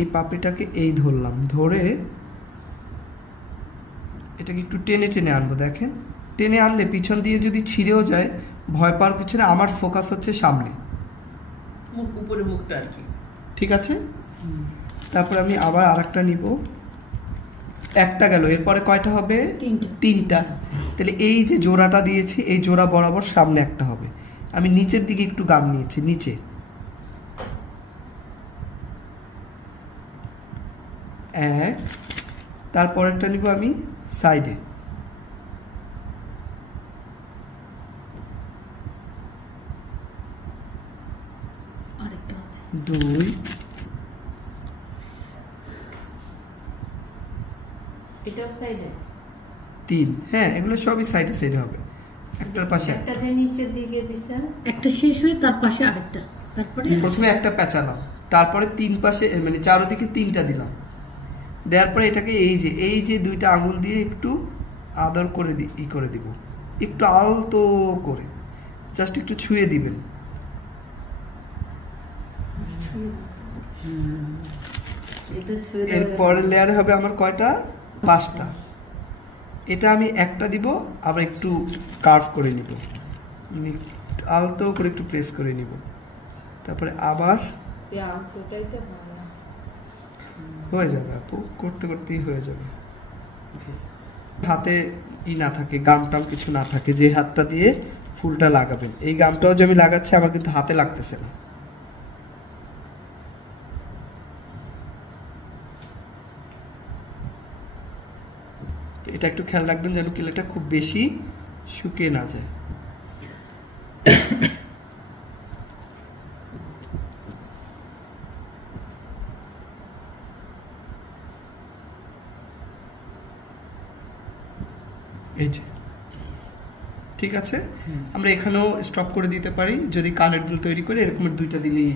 এই পাপড়িটাকে এই ধরলাম, ধরে এটাকে একটু টেনে টেনে আনবো। দেখেন, টেনে আনলে পিছন দিয়ে যদি ছিঁড়েও যায় ভয় পাওয়ার কিছু না, আমার ফোকাস হচ্ছে সামনে, মুখ উপরে, মুখটা আর কি। ঠিক আছে। তারপর আমি আবার আরেকটা নিব, একটা গেল, এরপরে কয়টা হবে? তিনটা। তাহলে এই যে জোড়াটা দিয়েছি এই জোড়া বরাবর সামনে একটা হবে। আমি নিচের দিকে একটু গাম নিয়েছি, নিচে এক, তারপরেরটা নিব আমি সাইডে, দুই, এটাও সাইডে, তিন। হ্যাঁ, এগুলো সবই সাইডে সাইডে হবে, একটার পাশে একটা যে নিচের দিকে দিছেন, একটা শেষ হয়ে তার পাশে আরেকটা, তারপরে প্রথমে একটা পেঁচালাম, তারপরে তিন পাশে মানে চারদিকে তিনটা দিলাম, দেওয়ার পরে এটাকে এই যে দুইটা আঙুল দিয়ে একটু আদর করে করে দিব, একটু আলতো করে, জাস্ট একটু ছুঁয়ে দিবেন। এর পরের লেয়ারে হবে আমার কয়টা? পাঁচটা। এটা আমি একটা দিব, আবার একটু কার্ভ করে নিব, আলতো করে একটু প্রেস করে নিব, তারপরে আবার হয়ে যাবে আপু, করতে করতেই হয়ে যাবে। হাতে না থাকে, গাম টাম কিছু না থাকে, যে হাতটা দিয়ে ফুলটা লাগাবেন। এই গামটাও যে আমি লাগাচ্ছি আমার কিন্তু হাতে লাগতেছে না। এটা একটু খেয়াল রাখবেন যেন কিলাটা খুব বেশি শুকিয়ে না যায়। এই যে ঠিক আছে, আমরা এখানেও স্টপ করে দিতে পারি। যদি কানের দুল তৈরি করে এরকমের দুইটা দিলেই